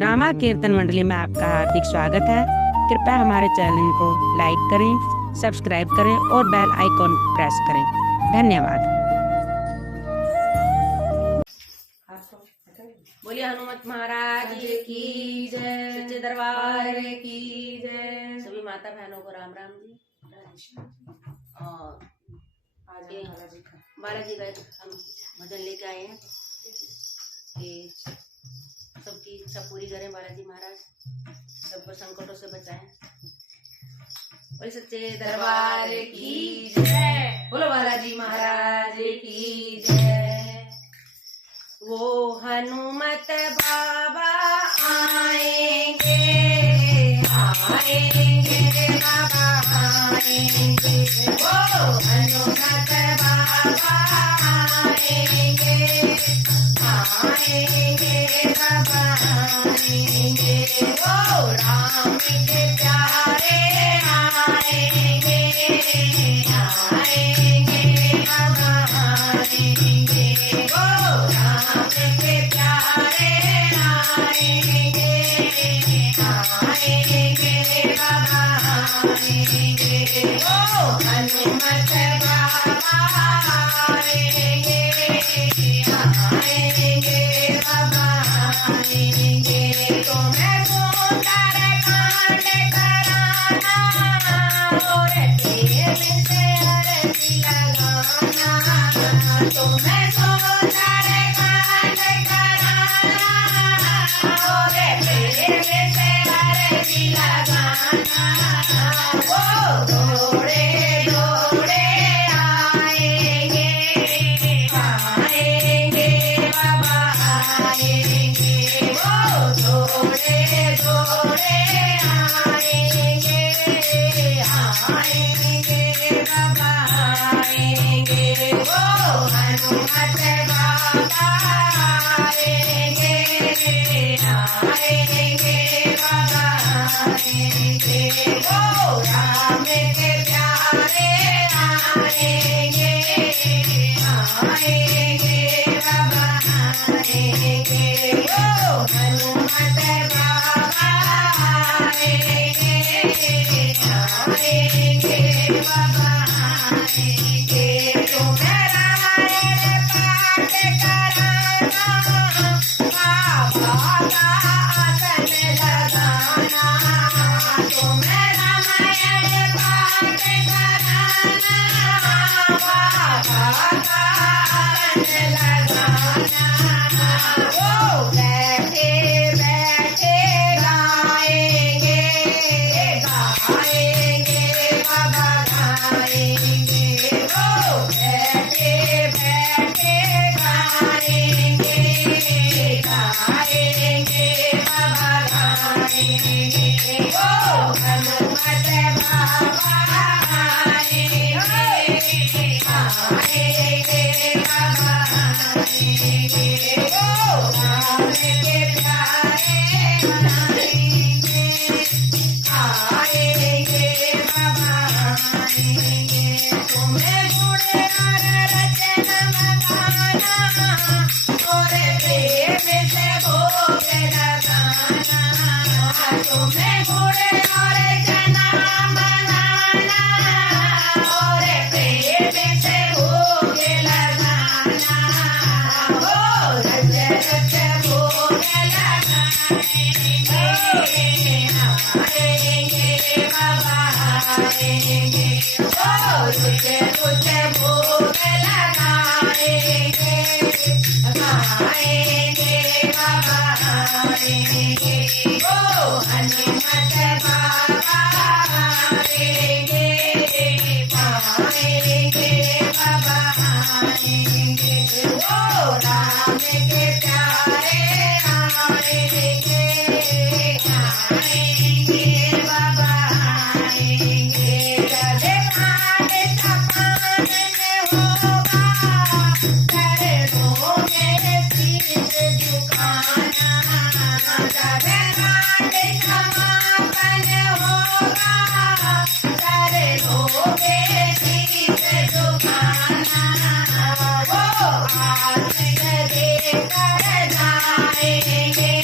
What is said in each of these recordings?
Drama कीर्तन मंडली में आपका हार्दिक स्वागत है। कृपया हमारे चैनल को लाइक करें, सब्सक्राइब करें और बेल आइकॉन प्रेस करें। धन्यवाद। बोलिए हनुमत महाराज की जय, सच्चे दरबार की जय। सभी माता बहनों को राम राम जी। और बालाजी का हम भजन लेके आए हैं कि सबकी इच्छा पूरी करें बालाजी महाराज, सबको संकटों से बचाएं। बोले सच्चे दरबार की जय, बोलो बालाजी महाराज की जय। वो हनुमत बाबा आएंगे आएंगे बाबा आएंगे, वो हनुमत बाबा आएंगे आएंगे बाबा आएंगे, वो राम के प्यारे आएंगे आएंगे बाबा आएंगे, वो राम के प्यारे आएंगे आएंगे बाबा आएंगे, वो हनुमत बाबा आएंगे आएंगे बाबा आएंगे। तुम्हें सुंदर कांड कराना और प्रेम से अर्जी लगाना, तुम्हें सुंदर कांड कराना और प्रेम से अर्जी लगाना, वो दौड़े दौड़े आएंगे आएंगे बाबा आएंगे, वो दौड़े दौड़े आएंगे आएंगे बाबा आएंगे, वो हनुमत बाबा आएंगे आएंगे बाबा आएंगे, वो राम के प्यारे आएंगे आएंगे बाबा आएंगे, वो हनुमत बाबा आएंगे आएंगे बाबा आएंगे। तुम्हें रामायण पाठ कराना, बाबा का आसन लगाना, तुम्हें रामायण पाठ कराना, बाबा का आसन लगाना, वो बैठे बैठे गाएंगे गाएंगे बाबा गाएंगे, वो बैठे बैठे गाएंगे गाएंगे बाबा गाएंगे, वो हनुमत बाबा आएंगे आएंगे बाबा आएंगे, वो राम के प्यारे आएंगे आएंगे बाबा आएंगे। तुम्हें गुण और रचन बताना और प्रेम से भोग लगाना, तुम्हें गुण और रचना मनाना और प्रेम से भोग लगाना, वो रच रच भोग लगाएंगे आएंगे बाबा आएंगे, वो रुच रुच भोग लगाएंगे आएंगे बाबा आएंगे, वो हनुमत बाबा आएंगे आएंगे बाबा आएंगे, वो राम के प्यारे आएंगे आएंगे बाबा आएंगे। राधे राधे सपान में होगा, चरणों में शीश झुकाना, राधे राधे समापन होगा, चरणों में शीश झुकाना, वो आशीष देकर जाएंगे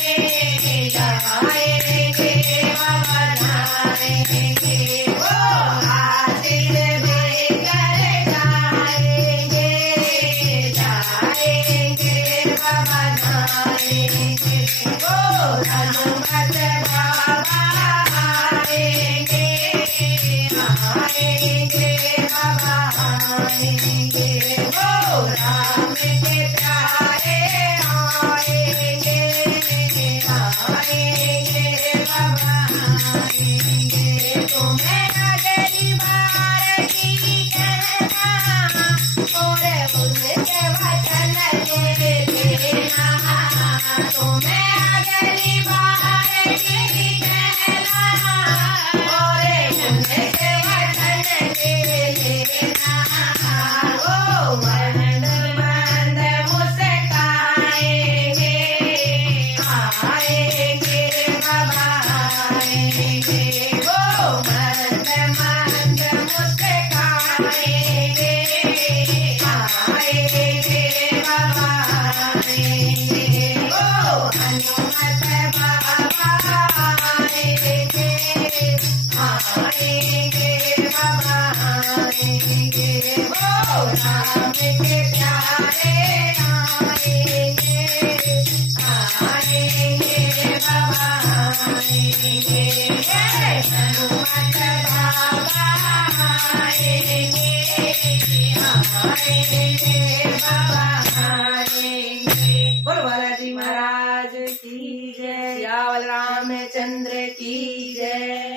राम के प्यारे आएंगे आएंगे बाबा आएंगे हनुमत बाबा आएंगे आएंगे बाबा आएंगे। बोलो बालाजी महाराज की जय। सियावल रामचंद्र की जय।